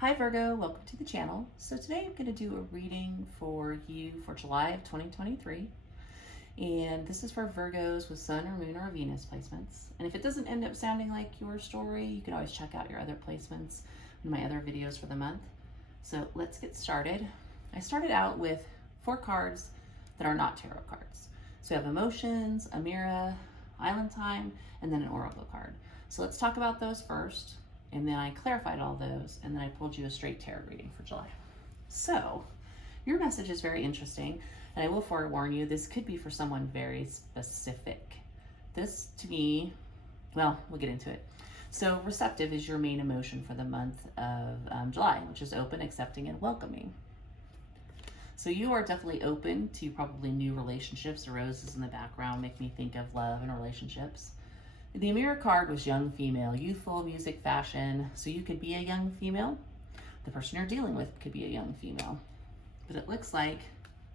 Hi Virgo, welcome to the channel. So today I'm going to do a reading for you for July of 2023. And this is for Virgos with Sun or Moon or Venus placements. And if it doesn't end up sounding like your story, you can always check out your other placements in my other videos for the month. So let's get started. I started out with 4 cards that are not tarot cards. So we have Emotions, a Mirror, Island Time, and then an Oracle card. So let's talk about those first. And then I clarified all those, and then I pulled you a straight tarot reading for July. So your message is very interesting, and I will forewarn you, this could be for someone very specific. This, to me, well, we'll get into it. So receptive is your main emotion for the month of July, which is open, accepting, and welcoming. So you are definitely open to probably new relationships. The roses in the background make me think of love and relationships. The Mirror card was young female, youthful, music, fashion. So you could be a young female. The person you're dealing with could be a young female. But it looks like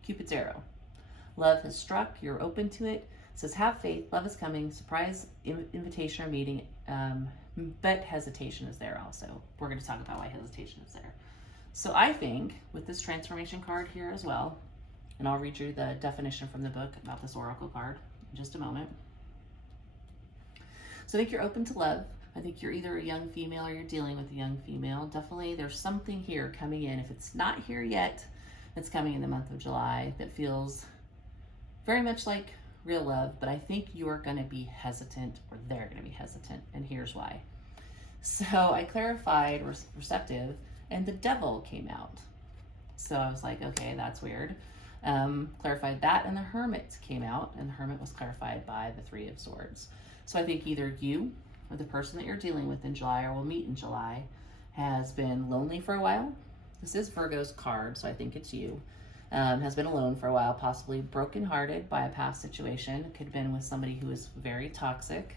Cupid's arrow. Love has struck. You're open to it. It says, have faith. Love is coming. Surprise invitation or meeting. But hesitation is there also. We're going to talk about why hesitation is there. So I think with this transformation card here as well, and I'll read you the definition from the book about this oracle card in just a moment. So I think you're open to love. I think you're either a young female or you're dealing with a young female. Definitely there's something here coming in. If it's not here yet, it's coming in the month of July that feels very much like real love, but I think you are going to be hesitant, or they're going to be hesitant, and here's why. So I clarified receptive, and the devil came out. So I was like, okay, that's weird. Clarified that, and the hermit came out, and the hermit was clarified by the 3 of Swords. So I think either you or the person that you're dealing with in July or will meet in July has been lonely for a while. This is Virgo's card, so I think it's you. Has been alone for a while, possibly brokenhearted by a past situation. Could have been with somebody who is very toxic,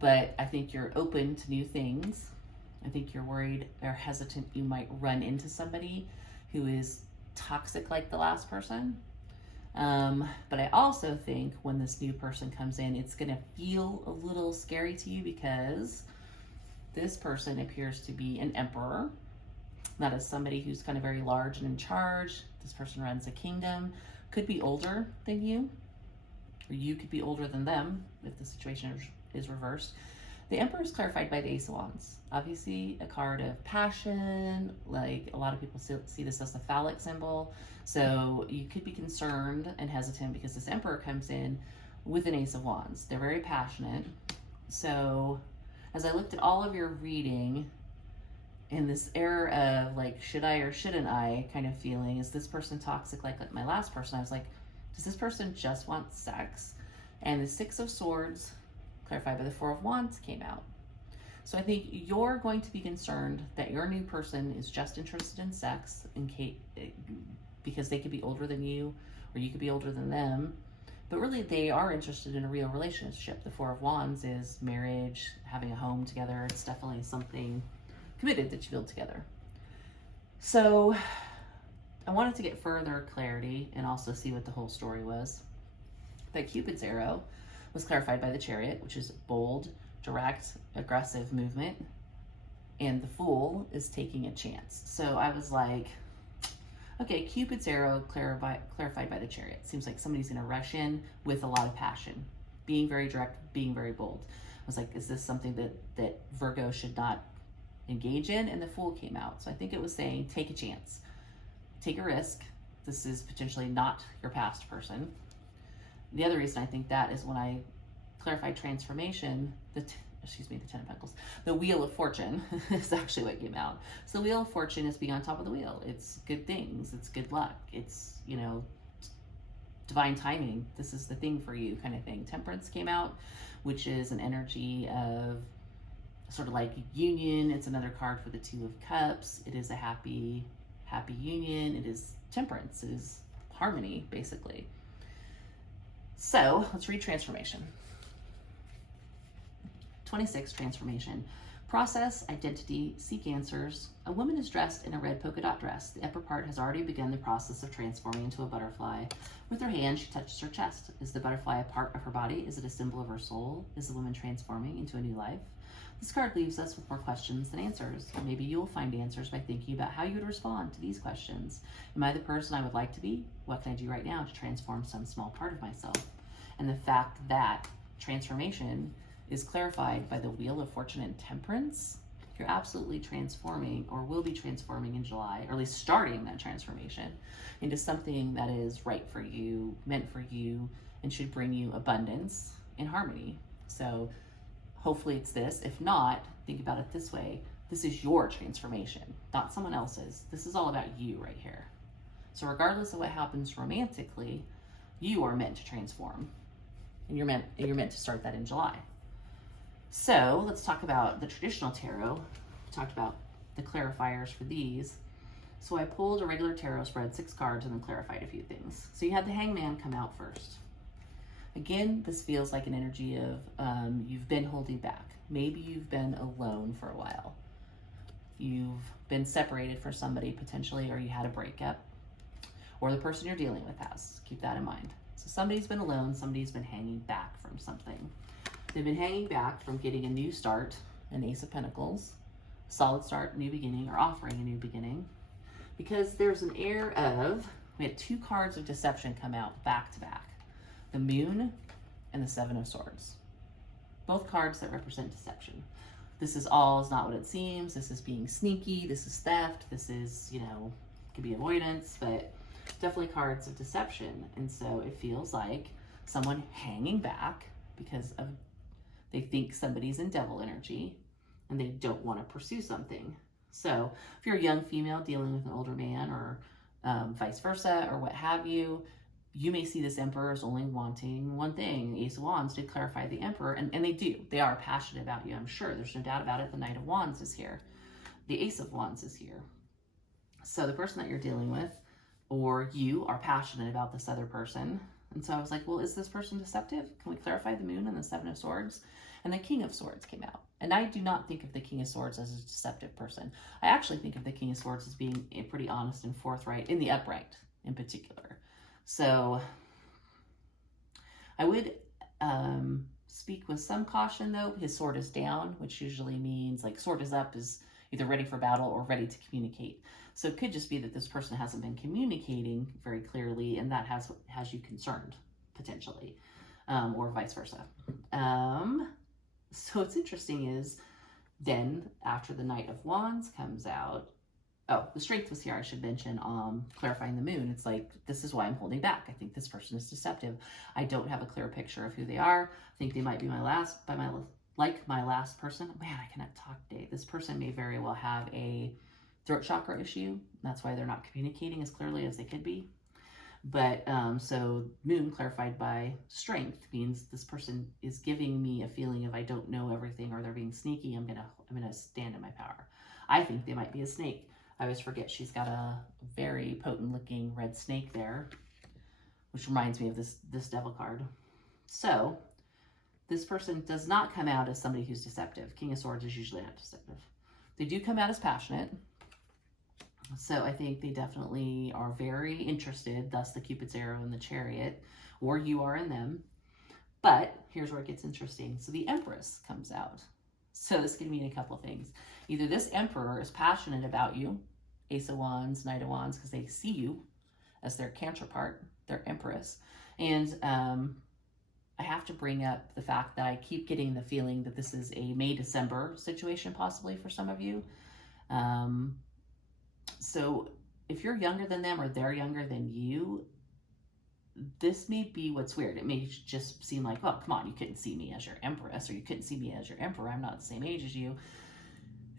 but I think you're open to new things. I think you're worried or hesitant you might run into somebody who is toxic like the last person. But I also think when this new person comes in, it's going to feel a little scary to you because this person appears to be an emperor. That is somebody who's kind of very large and in charge. This person runs a kingdom, could be older than you, or you could be older than them if the situation is reversed. The Emperor is clarified by the Ace of Wands. Obviously a card of passion, like a lot of people see this as a phallic symbol. So you could be concerned and hesitant because this Emperor comes in with an Ace of Wands. They're very passionate. So as I looked at all of your reading, in this era of like, should I or shouldn't I kind of feeling, is this person toxic like my last person? I was like, does this person just want sex? And the 6 of Swords, clarified by the 4 of Wands, came out. So I think you're going to be concerned that your new person is just interested in sex because they could be older than you or you could be older than them. But really they are interested in a real relationship. The 4 of Wands is marriage, having a home together. It's definitely something committed that you build together. So I wanted to get further clarity and also see what the whole story was. That Cupid's arrow was clarified by the Chariot, which is bold, direct, aggressive movement, and the Fool is taking a chance. So I was like, okay, Cupid's arrow clarified by the Chariot. Seems like somebody's gonna rush in with a lot of passion, being very direct, being very bold. I was like, is this something that Virgo should not engage in? And the Fool came out. So I think it was saying, take a chance, take a risk. This is potentially not your past person. The other reason I think that is when I clarified transformation, the 10 of Pentacles, the Wheel of Fortune is actually what came out. So the Wheel of Fortune is being on top of the wheel. It's good things. It's good luck. It's, you know, divine timing. This is the thing for you kind of thing. Temperance came out, which is an energy of sort of like union. It's another card for the 2 of Cups. It is a happy union. It is temperance. It is harmony, basically. So let's read transformation. 26, transformation. Process, identity, seek answers. A woman is dressed in a red polka dot dress. The upper part has already begun the process of transforming into a butterfly. With her hand, she touches her chest. Is the butterfly a part of her body? Is it a symbol of her soul? Is the woman transforming into a new life? This card leaves us with more questions than answers. Maybe you'll find answers by thinking about how you would respond to these questions. Am I the person I would like to be? What can I do right now to transform some small part of myself? And the fact that transformation is clarified by the Wheel of Fortune and Temperance, you're absolutely transforming, or will be transforming in July, or at least starting that transformation into something that is right for you, meant for you, and should bring you abundance and harmony. So hopefully it's this. If not, think about it this way. This is your transformation, not someone else's. This is all about you right here. So regardless of what happens romantically, you are meant to transform. And you're meant to start that in July. So let's talk about the traditional tarot. We talked about the clarifiers for these. So I pulled a regular tarot spread, 6 cards, and then clarified a few things. So you had the Hangman come out first. Again, this feels like an energy of you've been holding back. Maybe you've been alone for a while. You've been separated from somebody potentially, or you had a breakup, or the person you're dealing with has. Keep that in mind. So somebody's been alone, somebody's been hanging back from something. They've been hanging back from getting a new start, an Ace of Pentacles, solid start, new beginning, or offering a new beginning, because there's an air of, we had 2 cards of deception come out back to back. The Moon and the Seven of Swords. Both cards that represent deception. This is all is not what it seems. This is being sneaky. This is theft. This is, could be avoidance, but definitely cards of deception. And so it feels like someone hanging back because of they think somebody's in devil energy and they don't want to pursue something. So if you're a young female dealing with an older man, or vice versa, or what have you, you may see this Emperor as only wanting one thing. Ace of Wands did clarify the Emperor, and they do. They are passionate about you, I'm sure. There's no doubt about it. The Knight of Wands is here. The Ace of Wands is here. So the person that you're dealing with, or you, are passionate about this other person. And so I was like, well, is this person deceptive? Can we clarify the Moon and the Seven of Swords? And the King of Swords came out. And I do not think of the King of Swords as a deceptive person. I actually think of the King of Swords as being pretty honest and forthright, in the upright in particular. So I would speak with some caution, though. His sword is down, which usually means like sword is up, is either ready for battle or ready to communicate. So it could just be that this person hasn't been communicating very clearly, and that has you concerned, potentially, or vice versa. So what's interesting is then after the Knight of Wands comes out, the Strength was here, I should mention, clarifying the Moon. It's like, this is why I'm holding back. I think this person is deceptive. I don't have a clear picture of who they are. I think they might be my last person. Man, I cannot talk today. This person may very well have a throat chakra issue. That's why they're not communicating as clearly as they could be. But so Moon clarified by Strength means this person is giving me a feeling of I don't know everything, or they're being sneaky. I'm gonna stand in my power. I think they might be a snake. I always forget she's got a very potent looking red snake there, which reminds me of this Devil card. So this person does not come out as somebody who's deceptive. King of Swords is usually not deceptive. They do come out as passionate. So I think they definitely are very interested, thus the Cupid's arrow and the Chariot, or you are in them. But here's where it gets interesting. So the Empress comes out. So this can mean a couple of things. Either this Emperor is passionate about you, Ace of Wands, Knight of Wands, because they see you as their counterpart, their Empress. And I have to bring up the fact that I keep getting the feeling that this is a May-December situation possibly for some of you. So if you're younger than them or they're younger than you, this may be what's weird. It may just seem like, oh, come on, you couldn't see me as your Empress, or you couldn't see me as your Emperor. I'm not the same age as you.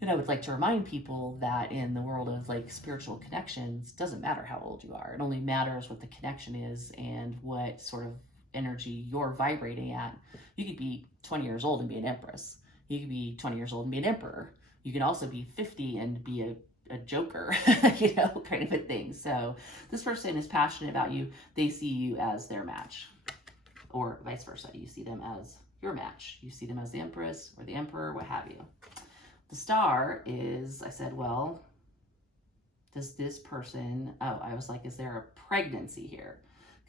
And I would like to remind people that in the world of like spiritual connections, it doesn't matter how old you are. It only matters what the connection is and what sort of energy you're vibrating at. You could be 20 years old and be an Empress. You could be 20 years old and be an Emperor. You can also be 50 and be a joker, kind of a thing. So this person is passionate about you. They see you as their match, or vice versa. You see them as your match. You see them as the Empress or the Emperor, what have you. The Star is, I said, well, does this person, I was like, is there a pregnancy here?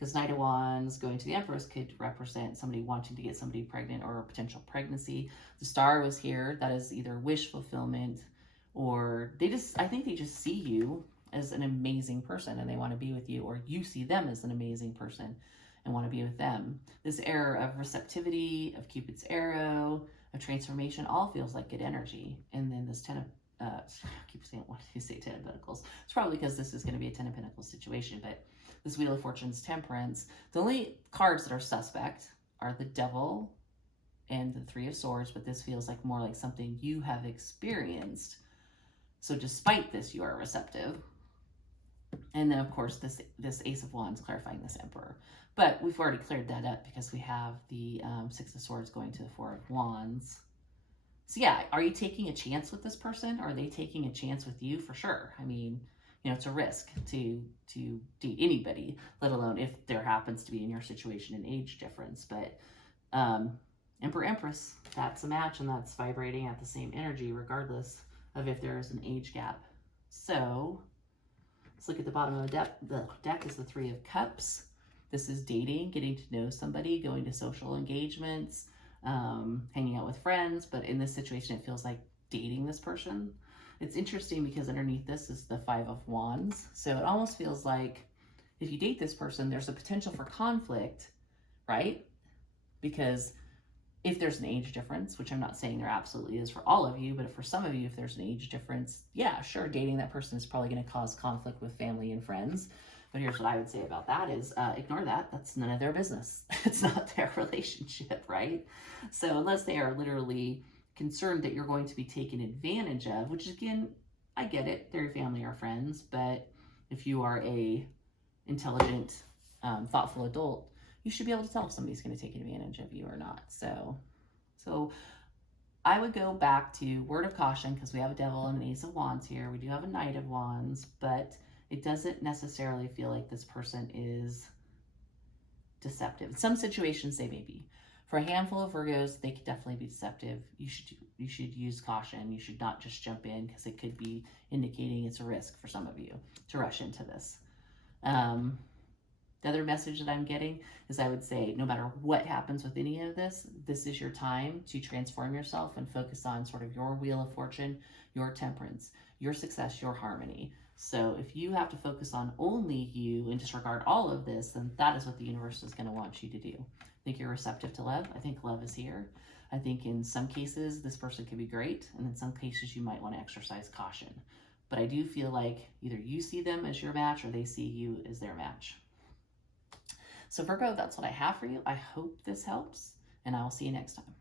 because Knight of Wands going to the Empress could represent somebody wanting to get somebody pregnant or a potential pregnancy. The Star was here. That is either wish fulfillment, or I think they just see you as an amazing person and they want to be with you, or you see them as an amazing person and want to be with them. This error of receptivity, of Cupid's arrow, of transformation, all feels like good energy. And then this I keep saying, what do you say, 10 of Pentacles? It's probably because this is going to be a 10 of Pentacles situation, but this Wheel of Fortune's Temperance. The only cards that are suspect are the Devil and the Three of Swords, but this feels like more like something you have experienced. So despite this, you are receptive. And then, of course, this Ace of Wands clarifying this Emperor. But we've already cleared that up because we have the Six of Swords going to the Four of Wands. So yeah, are you taking a chance with this person? Or are they taking a chance with you? For sure. I mean, you know, it's a risk to date anybody, let alone if there happens to be in your situation an age difference. But Emperor, Empress, that's a match, and that's vibrating at the same energy regardless of if there is an age gap. So let's look at the bottom of the deck is the Three of Cups. This is dating, getting to know somebody, going to social engagements, hanging out with friends. But in this situation, it feels like dating this person. It's interesting because underneath this is the Five of Wands. So it almost feels like if you date this person, there's a potential for conflict, right? Because if there's an age difference, which I'm not saying there absolutely is for all of you, but for some of you, if there's an age difference, yeah, sure, dating that person is probably going to cause conflict with family and friends. But here's what I would say about that is ignore that. That's none of their business. It's not their relationship, right? So unless they are literally concerned that you're going to be taken advantage of, which again, I get it, they're your family or friends, but if you are a intelligent, thoughtful adult, you should be able to tell if somebody's going to take advantage of you or not. So I would go back to word of caution because we have a Devil and an Ace of Wands here. We do have a Knight of Wands, but it doesn't necessarily feel like this person is deceptive. In some situations, they may be. For a handful of Virgos, they could definitely be deceptive. You should use caution. You should not just jump in because it could be indicating it's a risk for some of you to rush into this. The other message that I'm getting is I would say no matter what happens with any of this, this is your time to transform yourself and focus on sort of your Wheel of Fortune, your temperance, your success, your harmony. So if you have to focus on only you and disregard all of this, then that is what the universe is going to want you to do. I think you're receptive to love. I think love is here. I think in some cases, this person could be great. And in some cases, you might want to exercise caution. But I do feel like either you see them as your match or they see you as their match. So Virgo, that's what I have for you. I hope this helps, and I will see you next time.